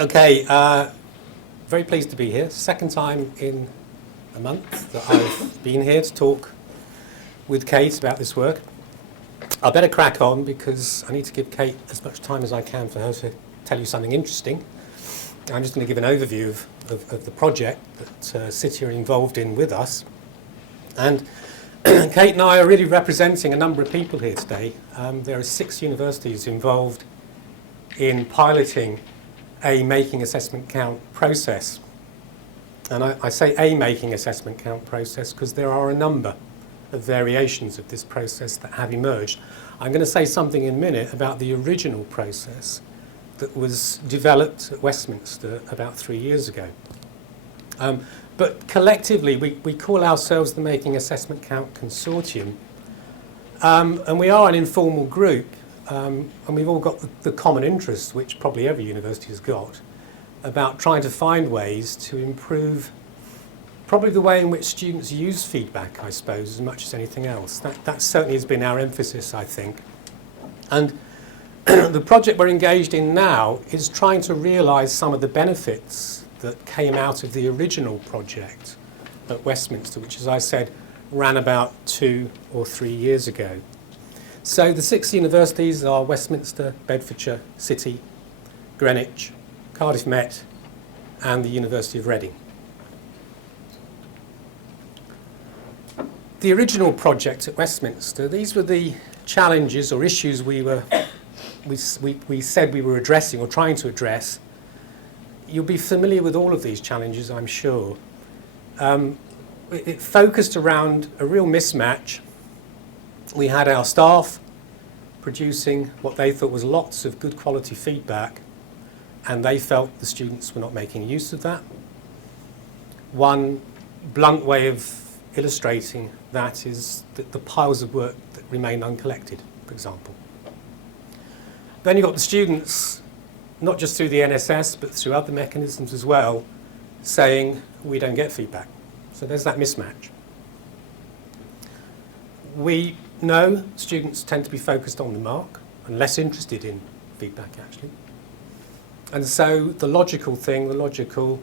Okay, very pleased to be here. Second time in a month that I've been here to talk with Kate about this work. I better crack on because I need to give Kate as much time as I can for her to tell you something interesting. I'm just going to give an overview of the project that City are involved in with us. And Kate and I are really representing a number of people here today. There are 6 universities involved in piloting a making assessment count process. And I say a making assessment count process because there are a number of variations of this process that have emerged. I'm going to say something in a minute about the original process that was developed at Westminster about 3 years ago. But collectively, we call ourselves the Making Assessment Count Consortium. And we are an informal group, and we've all got the common interest, which probably every university has got, about trying to find ways to improve probably the way in which students use feedback, I suppose, as much as anything else. That certainly has been our emphasis, I think. And the project we're engaged in now is trying to realise some of the benefits that came out of the original project at Westminster, which, as I said, ran about 2 or 3 years ago. So the 6 universities are Westminster, Bedfordshire, City, Greenwich, Cardiff Met, and the University of Reading. The original project at Westminster, these were the challenges or issues we said we were addressing or trying to address. You'll be familiar with all of these challenges, I'm sure. It focused around a real mismatch. We had our staff producing what they thought was lots of good quality feedback, and they felt the students were not making use of that. One blunt way of illustrating that is the piles of work that remain uncollected, for example. Then you've got the students, not just through the NSS, but through other mechanisms as well, saying we don't get feedback. So there's that mismatch. We know students tend to be focused on the mark and less interested in feedback, actually. And so the logical thing, the logical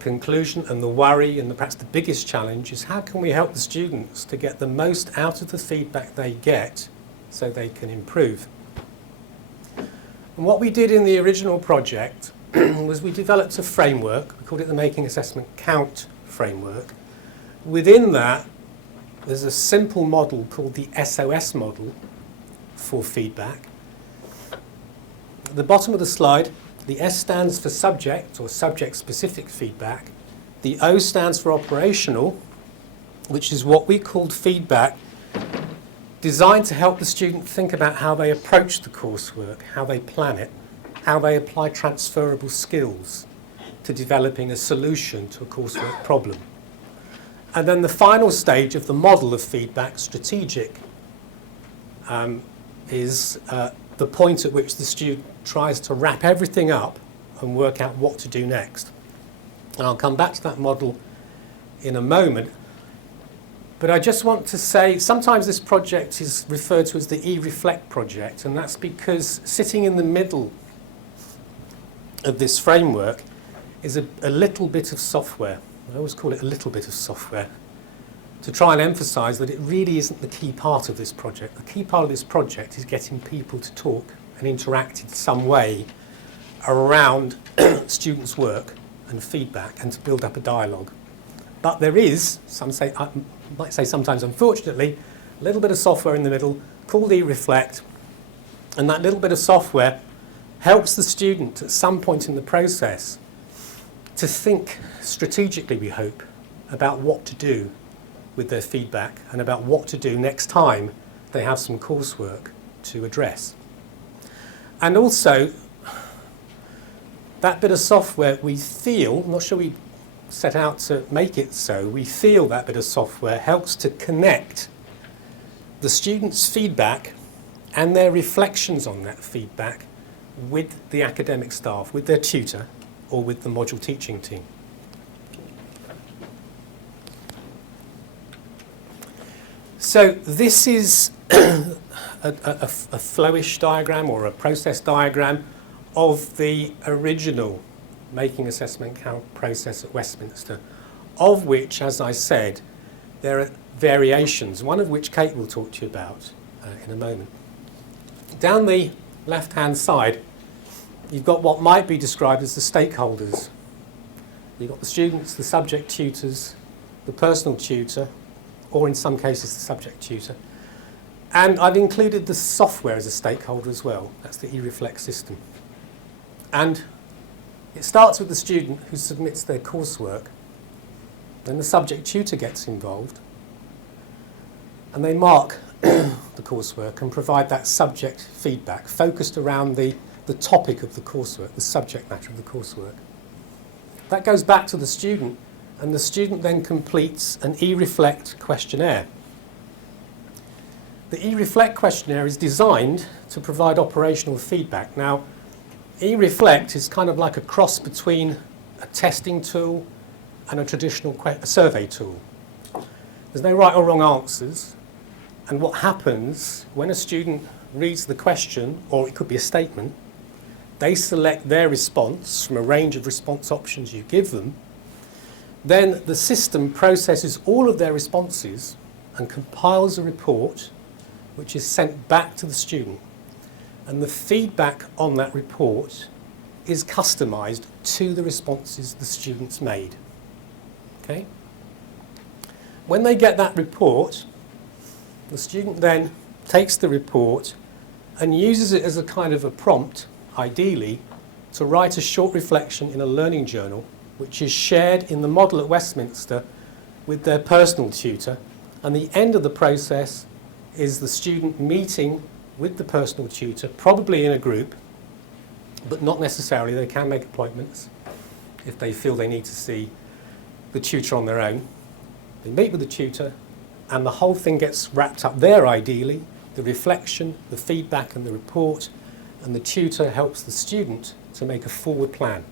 conclusion and the worry and perhaps the biggest challenge is how can we help the students to get the most out of the feedback they get so they can improve. And what we did in the original project was we developed a framework. We called it the Making Assessment Count framework. Within that, there's a simple model called the SOS model for feedback. At the bottom of the slide, the S stands for subject or subject-specific feedback. The O stands for operational, which is what we called feedback designed to help the student think about how they approach the coursework, how they plan it, how they apply transferable skills to developing a solution to a coursework problem. And then the final stage of the model of feedback, strategic, is the point at which the student tries to wrap everything up and work out what to do next. And I'll come back to that model in a moment. But I just want to say, sometimes this project is referred to as the e-Reflect project, and that's because sitting in the middle of this framework is a little bit of software. I always call it a little bit of software, to try and emphasise that it really isn't the key part of this project. The key part of this project is getting people to talk and interact in some way around students' work and feedback and to build up a dialogue. But there is, some say, I might say sometimes unfortunately, a little bit of software in the middle called e-Reflect, and that little bit of software helps the student at some point in the process to think strategically, we hope, about what to do with their feedback and about what to do next time they have some coursework to address. And also, that bit of software we feel, I'm not sure we set out to make it so, we feel that bit of software helps to connect the students' feedback and their reflections on that feedback with the academic staff, with their tutor, or with the module teaching team. So this is a flowish diagram or a process diagram of the original making assessment count process at Westminster, of which, as I said, there are variations, one of which Kate will talk to you about in a moment. Down the left-hand side, you've got what might be described as the stakeholders. You've got the students, the subject tutors, the personal tutor, or in some cases the subject tutor. And I've included the software as a stakeholder as well. That's the eReflect system. And it starts with the student who submits their coursework. Then the subject tutor gets involved. And they mark the coursework and provide that subject feedback focused around the topic of the coursework, the subject matter of the coursework. That goes back to the student, and the student then completes an eReflect questionnaire. The eReflect questionnaire is designed to provide operational feedback. Now, eReflect is kind of like a cross between a testing tool and a traditional survey tool. There's no right or wrong answers, and what happens when a student reads the question, or it could be a statement, they select their response from a range of response options you give them. Then the system processes all of their responses and compiles a report which is sent back to the student. And the feedback on that report is customized to the responses the students made. Okay? When they get that report, the student then takes the report and uses it as a kind of a prompt, ideally, to write a short reflection in a learning journal, which is shared in the model at Westminster with their personal tutor. And the end of the process is the student meeting with the personal tutor, probably in a group, but not necessarily. They can make appointments if they feel they need to see the tutor on their own. They meet with the tutor, and the whole thing gets wrapped up there, ideally, the reflection, the feedback and the report, and the tutor helps the student to make a forward plan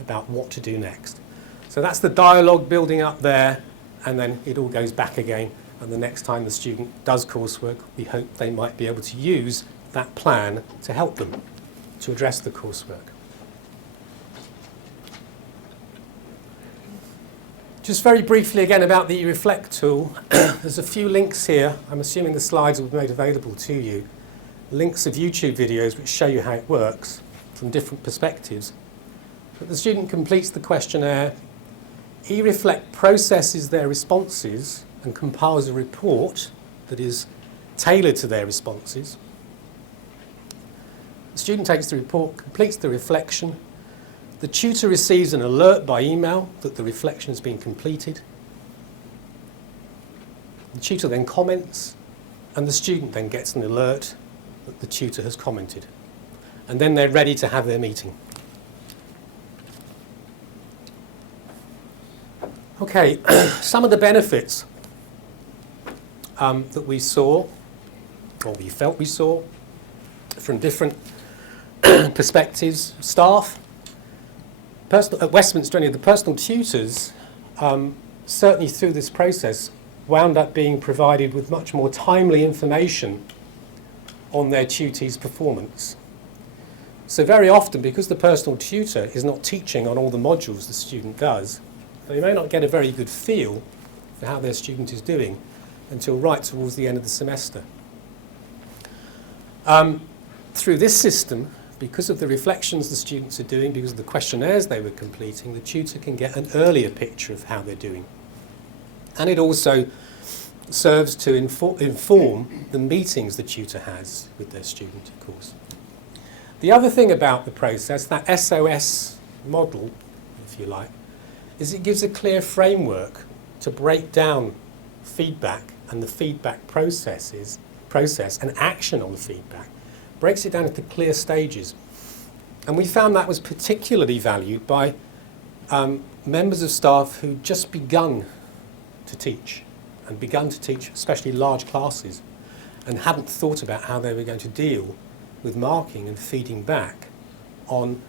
about what to do next. So that's the dialogue building up there, and then it all goes back again, and the next time the student does coursework, we hope they might be able to use that plan to help them to address the coursework. Just very briefly again about the eReflect tool. There's a few links here. I'm assuming the slides will be made available to you. Links of YouTube videos which show you how it works from different perspectives. But the student completes the questionnaire. eReflect processes their responses and compiles a report that is tailored to their responses. The student takes the report, completes the reflection. The tutor receives an alert by email that the reflection has been completed. The tutor then comments, and the student then gets an alert that the tutor has commented. And then they're ready to have their meeting. Okay, some of the benefits that we saw, or we felt we saw, from different perspectives. Staff, at Westminster, the personal tutors, certainly through this process, wound up being provided with much more timely information on their tutee's performance. So very often, because the personal tutor is not teaching on all the modules the student does, they may not get a very good feel for how their student is doing until right towards the end of the semester. Through this system, because of the reflections the students are doing, because of the questionnaires they were completing, the tutor can get an earlier picture of how they're doing. And it also serves to inform the meetings the tutor has with their student, of course. The other thing about the process, that SOS model, if you like, is it gives a clear framework to break down feedback and the feedback process and action on the feedback. Breaks it down into clear stages. And we found that was particularly valued by members of staff who'd just begun to teach, and begun to teach especially large classes, and hadn't thought about how they were going to deal with marking and feeding back on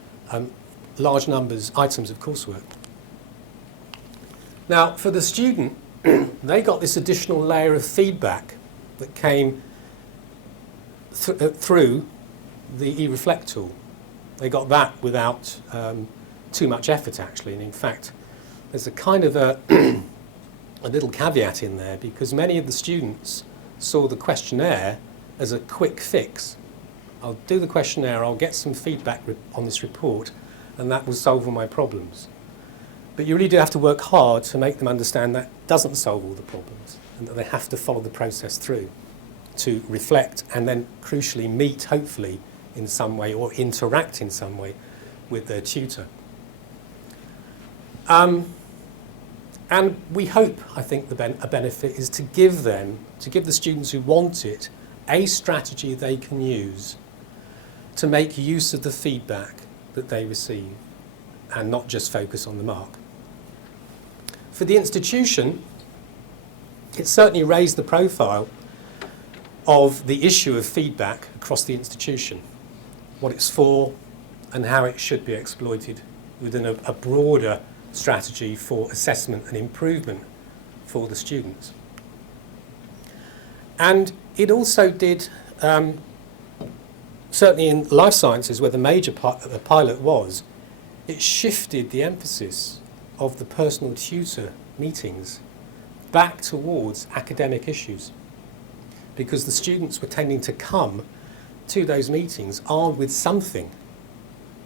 large items of coursework. Now, for the student, they got this additional layer of feedback that came through the eReflect tool. They got that without too much effort, actually. And in fact, there's a kind of a little caveat in there, because many of the students saw the questionnaire as a quick fix. I'll do the questionnaire, I'll get some feedback on this report, and that will solve all my problems. But you really do have to work hard to make them understand that doesn't solve all the problems, and that they have to follow the process through to reflect and then crucially meet, hopefully, in some way or interact in some way with their tutor. And we hope, I think, a benefit is to give the students who want it, a strategy they can use to make use of the feedback that they receive and not just focus on the mark. For the institution, it certainly raised the profile of the issue of feedback across the institution, what it's for and how it should be exploited within a broader strategy for assessment and improvement for the students. And it also did, certainly in life sciences where the major pilot was, it shifted the emphasis of the personal tutor meetings back towards academic issues, because the students were tending to come to those meetings armed with something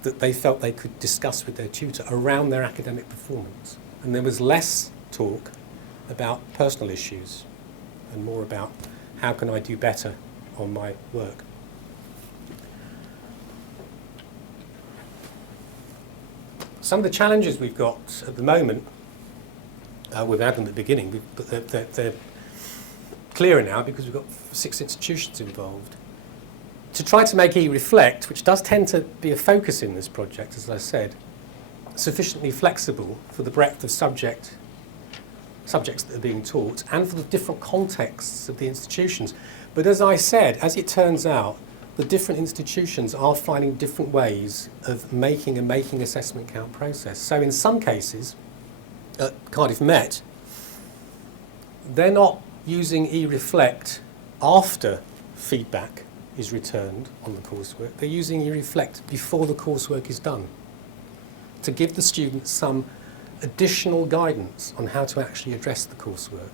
that they felt they could discuss with their tutor around their academic performance. And there was less talk about personal issues and more about how can I do better on my work. Some of the challenges we've got at the moment, we've had them at the beginning, but they're clearer now because we've got 6 institutions involved. To try to make e-reflect, which does tend to be a focus in this project, as I said, sufficiently flexible for the breadth of subjects that are being taught and for the different contexts of the institutions. But as I said, as it turns out, the different institutions are finding different ways of making a making assessment count process. So in some cases, at Cardiff Met, they're not using e-reflect after feedback is returned on the coursework. They're using e-reflect before the coursework is done to give the students some additional guidance on how to actually address the coursework.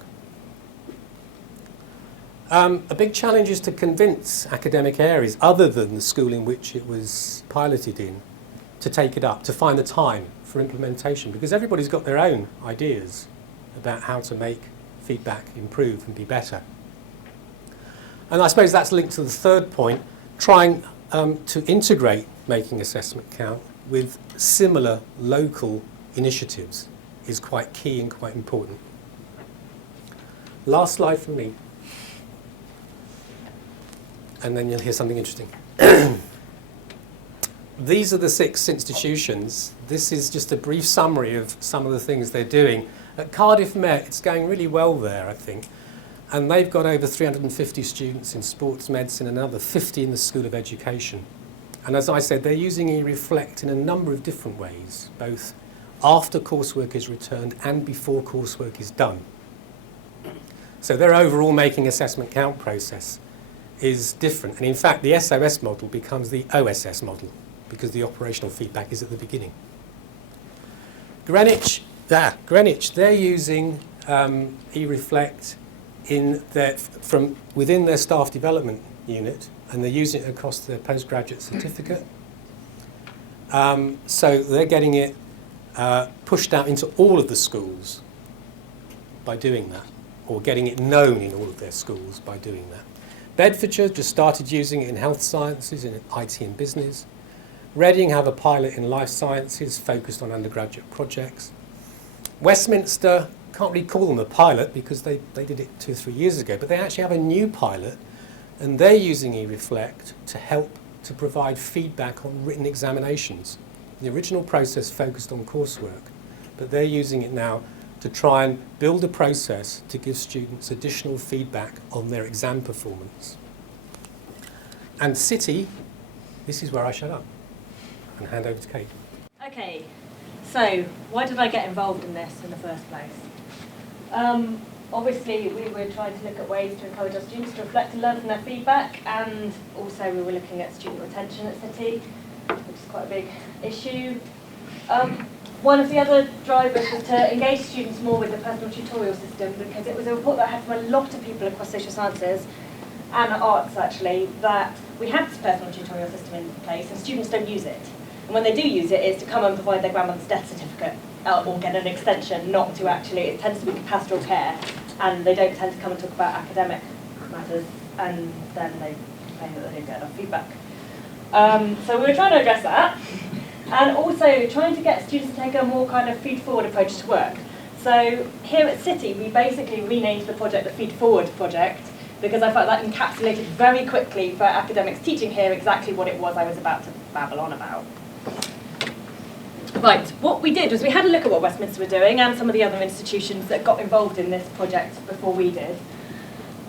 A big challenge is to convince academic areas other than the school in which it was piloted in to take it up, to find the time for implementation, because everybody's got their own ideas about how to make feedback improve and be better. And I suppose that's linked to the third point, trying to integrate making assessment count with similar local initiatives is quite key and quite important. Last slide from me. And then you'll hear something interesting. These are the 6 institutions. This is just a brief summary of some of the things they're doing. At Cardiff Met, it's going really well there, I think. And they've got over 350 students in sports medicine and another 50 in the School of Education. And as I said, they're using e-reflect in a number of different ways, both after coursework is returned and before coursework is done. So their overall making assessment count process is different. And in fact, the SOS model becomes the OSS model because the operational feedback is at the beginning. Greenwich, they're using e-reflect from within their staff development unit, and they're using it across their postgraduate certificate. So they're getting it pushed out into all of the schools by doing that, or getting it known in all of their schools by doing that. Bedfordshire just started using it in health sciences, in IT and business. Reading have a pilot in life sciences focused on undergraduate projects. Westminster, can't really call them a pilot because they did it 2 or 3 years ago, but they actually have a new pilot, and they're using e-reflect to help to provide feedback on written examinations. The original process focused on coursework, but they're using it now to try and build a process to give students additional feedback on their exam performance. And City, this is where I shut up and hand over to Kate. Okay, so why did I get involved in this in the first place? Obviously, we were trying to look at ways to encourage our students to reflect and learn from their feedback, and also we were looking at student retention at City. which is quite a big issue. One of the other drivers was to engage students more with the personal tutorial system, because it was a report that I had from a lot of people across social sciences and arts actually, that we have this personal tutorial system in place and students don't use it. And when they do use it, it's to come and provide their grandmother's death certificate or get an extension, not to actually, it tends to be pastoral care, and they don't tend to come and talk about academic matters, and then they complain that they don't get enough feedback. So we were trying to address that, and also trying to get students to take a more kind of feed-forward approach to work. So here at City, we basically renamed the project the Feedforward project, because I felt that encapsulated very quickly for academics teaching here exactly what it was I was about to babble on about. Right, what we did was we had a look at what Westminster were doing and some of the other institutions that got involved in this project before we did.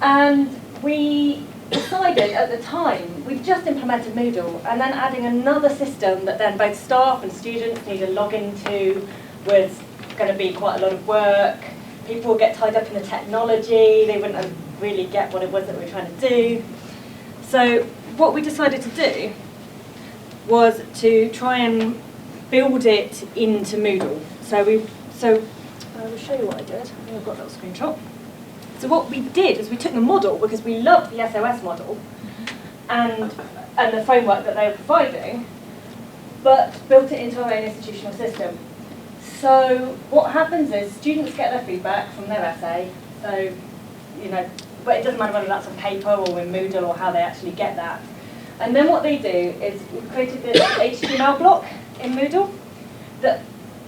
And we decided at the time, we've just implemented Moodle, and then adding another system that then both staff and students need to log into was going to be quite a lot of work. People would get tied up in the technology, they wouldn't really get what it was that we were trying to do. So what we decided to do was to try and build it into Moodle. So I will show you what I did. I've got that screenshot. So what we did is we took the model, because we loved the SOS model and the framework that they were providing, but built it into our own institutional system. So what happens is students get their feedback from their essay, so, you know, but it doesn't matter whether that's on paper or in Moodle or how they actually get that. And then what they do is we've created this HTML block in Moodle that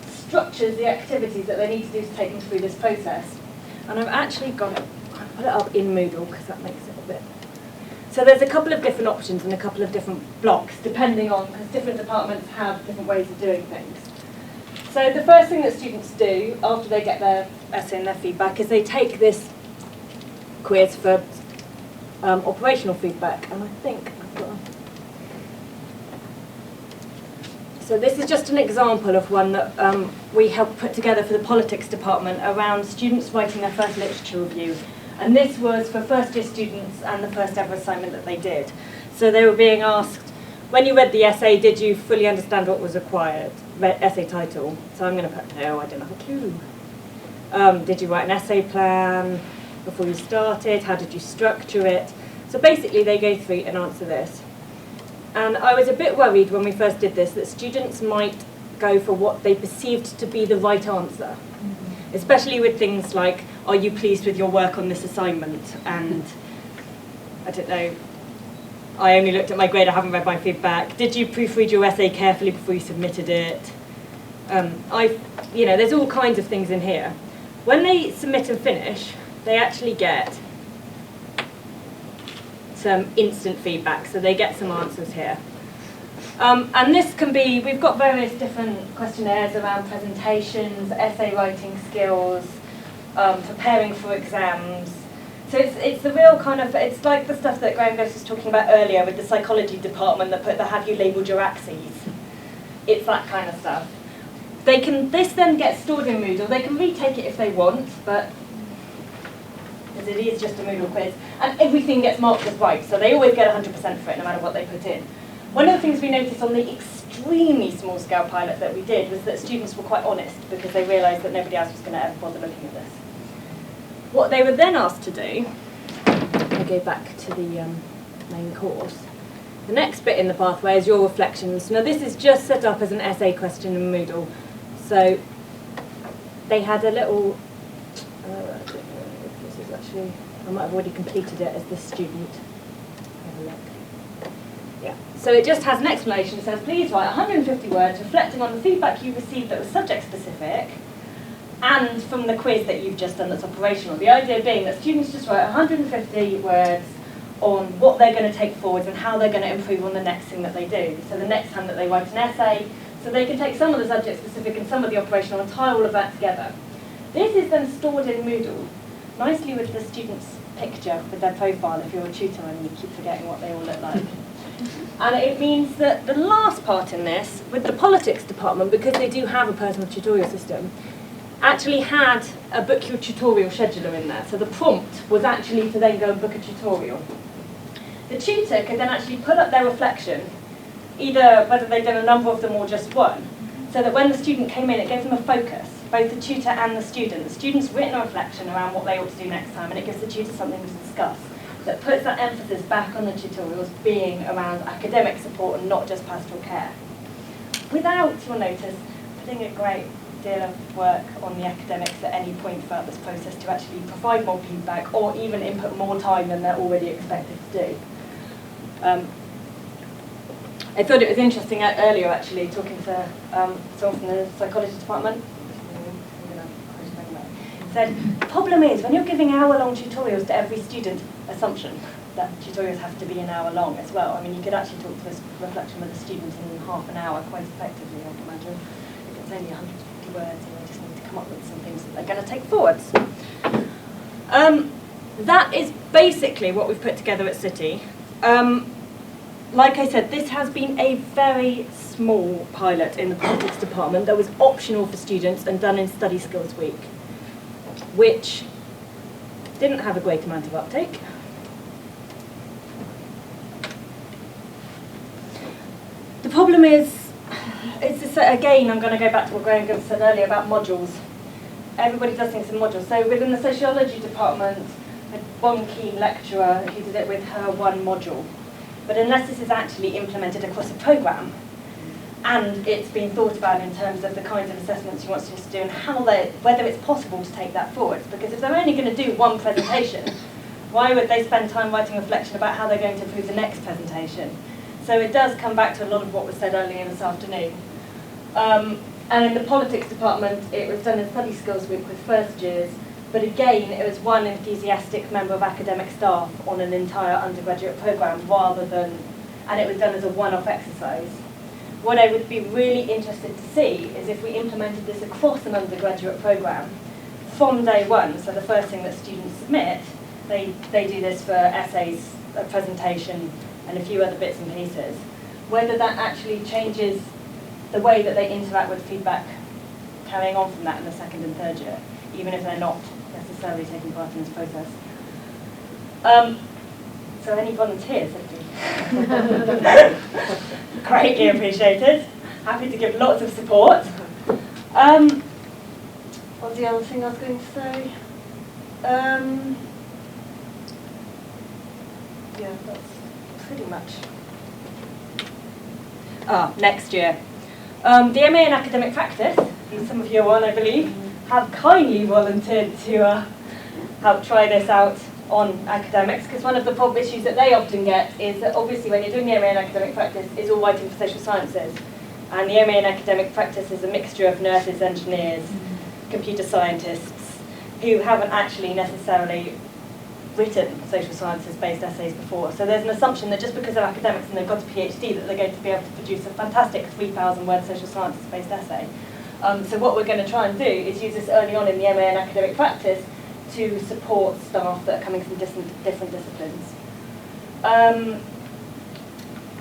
structures the activities that they need to do to take them through this process. And I've actually got it, I'll put it up in Moodle because that makes it a bit. So there's a couple of different options and a couple of different blocks depending on, because different departments have different ways of doing things. So the first thing that students do after they get their essay and their feedback is they take this quiz for operational feedback, and I think I've got a... So this is just an example of one that we helped put together for the politics department around students writing their first literature review. And this was for first year students and the first ever assignment that they did. So they were being asked, when you read the essay, did you fully understand what was required? Essay title. So I'm going to put, no, I don't have a clue. Did you write an essay plan before you started? How did you structure it? So basically they go through and answer this. And I was a bit worried when we first did this that students might go for what they perceived to be the right answer. Especially with things like, are you pleased with your work on this assignment? And I don't know, I only looked at my grade, I haven't read my feedback. Did you proofread your essay carefully before you submitted it? You know, there's all kinds of things in here. When they submit and finish, they actually get some instant feedback, so they get some answers here. And this can be, we've got various different questionnaires around presentations, essay writing skills, preparing for exams. So it's the real kind of, it's like the stuff that Graham Gunter was talking about earlier with the psychology department that put the have you labelled your axes. It's that kind of stuff. This then gets stored in Moodle. They can retake it if they want, but because it is just a Moodle quiz, and everything gets marked as right, so they always get 100% for it no matter what they put in. One of the things we noticed on the extremely small scale pilot that we did was that students were quite honest because they realised that nobody else was going to ever bother looking at this. What they were then asked to do, I'll go back to the main course, the next bit in the pathway is your reflections. Now this is just set up as an essay question in Moodle, so they had a little, I don't know if this is actually, I might have already completed it as the student. Have a look. Yeah. So it just has an explanation. It says, please write 150 words reflecting on the feedback you received that was subject specific and from the quiz that you've just done that's operational. The idea being that students just write 150 words on what they're going to take forwards and how they're going to improve on the next thing that they do. So the next time that they write an essay, so they can take some of the subject specific and some of the operational and tie all of that together. This is then stored in Moodle, nicely with the student's picture, with their profile if you're a tutor and you keep forgetting what they all look like. And it means that the last part in this, with the politics department, because they do have a personal tutorial system, actually had a book your tutorial scheduler in there. So the prompt was actually to then go and book a tutorial. The tutor could then actually put up their reflection either whether they'd done a number of them or just one, so that when the student came in, it gave them a focus, both the tutor and the student. The student's written a reflection around what they ought to do next time, and it gives the tutor something to discuss. That puts that emphasis back on the tutorials being around academic support and not just pastoral care. Without, you'll notice, putting a great deal of work on the academics at any point throughout this process to actually provide more feedback or even input more time than they're already expected to do. I thought it was interesting earlier actually talking to someone from the psychology department. Said, the problem is when you're giving hour-long tutorials to every student, assumption that tutorials have to be an hour long as well. I mean, you could actually talk to this reflection with a student in half an hour quite effectively, I can imagine. If it's only 150 words and they just need to come up with some things that they're going to take forwards. That is basically what we've put together at City. Like I said, this has been a very small pilot in the politics department that was optional for students and done in Study Skills Week, which didn't have a great amount of uptake. The problem is, it's this, again, I'm going to go back to what Graham said earlier about modules. Everybody does things in modules. So within the sociology department, I had one keen lecturer who did it with her one module. But unless this is actually implemented across a programme, and it's been thought about in terms of the kinds of assessments you want students to do and how whether it's possible to take that forward. Because if they're only going to do one presentation, why would they spend time writing reflection about how they're going to improve the next presentation? So it does come back to a lot of what was said earlier this afternoon. And in the politics department, it was done in Study Skills Week with first years. But again, it was one enthusiastic member of academic staff on an entire undergraduate programme rather than, and it was done as a one-off exercise. What I would be really interested to see is if we implemented this across an undergraduate programme from day one. So the first thing that students submit, they do this for essays, a presentation, and a few other bits and pieces. Whether that actually changes the way that they interact with feedback carrying on from that in the second and third year, even if they're not necessarily taking part in this process. So any volunteers? Greatly appreciated. Happy to give lots of support. What's the other thing I was going to say? Yeah, that's pretty much. Next year. The MA in Academic Practice, who some of you are on, I believe, have kindly volunteered to help try this out on academics, because one of the problem issues that they often get is that obviously when you're doing the MA in Academic Practice, it's all writing for social sciences. And the MA in Academic Practice is a mixture of nurses, engineers, computer scientists, who haven't actually necessarily written social sciences-based essays before. So there's an assumption that just because they're academics and they've got a PhD that they're going to be able to produce a fantastic 3,000-word social sciences-based essay. So what we're going to try and do is use this early on in the MA in Academic Practice to support staff that are coming from different disciplines.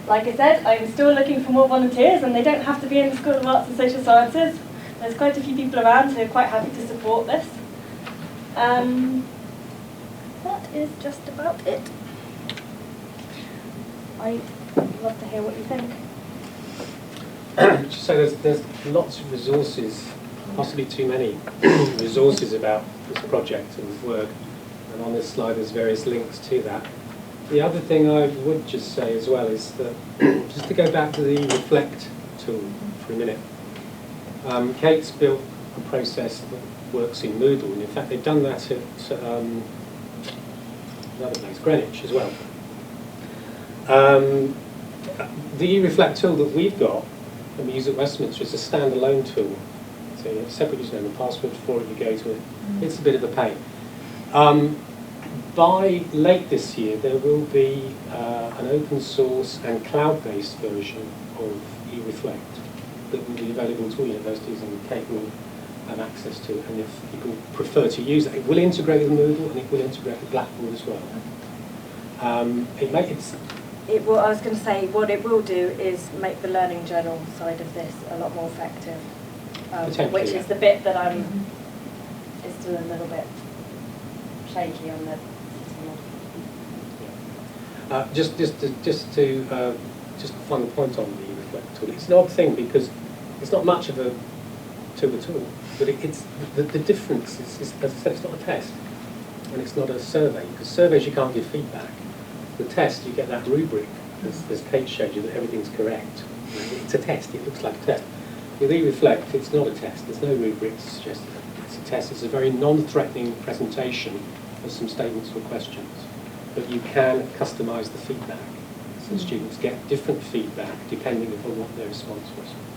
Like I said, I'm still looking for more volunteers, and they don't have to be in the School of Arts and Social Sciences. There's quite a few people around who are quite happy to support this. That is just about it. I'd love to hear what you think. Just say there's lots of resources, possibly too many resources about this project and this work, and on this slide there's various links to that. The other thing I would just say as well is that, just to go back to the Reflect tool for a minute, Kate's built a process that works in Moodle, and in fact they've done that at another place, Greenwich as well. The Reflect tool that we've got that we use at Westminster is a standalone tool. So you have a separate username and password for it, you go to it. It's a bit of a pain. By late this year, there will be an open source and cloud-based version of eReflect that will be available to all universities, and Kate will have access to it. And if people prefer to use it, it will integrate with Moodle and it will integrate with Blackboard as well. I was going to say, what it will do is make the learning journal side of this a lot more effective, which is the bit that I'm is still a little bit shaky on the. Just to just one point on the Reflect tool. It's an odd thing because it's not much of a tool at all, but it's the difference is, as I said, it's not a test and it's not a survey, because surveys you can't give feedback. The test, you get that rubric, as Kate showed you, that everything's correct. It's a test, it looks like a test. With eReflect, it's not a test, there's no rubric to suggest it's a test. It's a very non-threatening presentation of some statements or questions, but you can customise the feedback. So students get different feedback depending upon what their response was.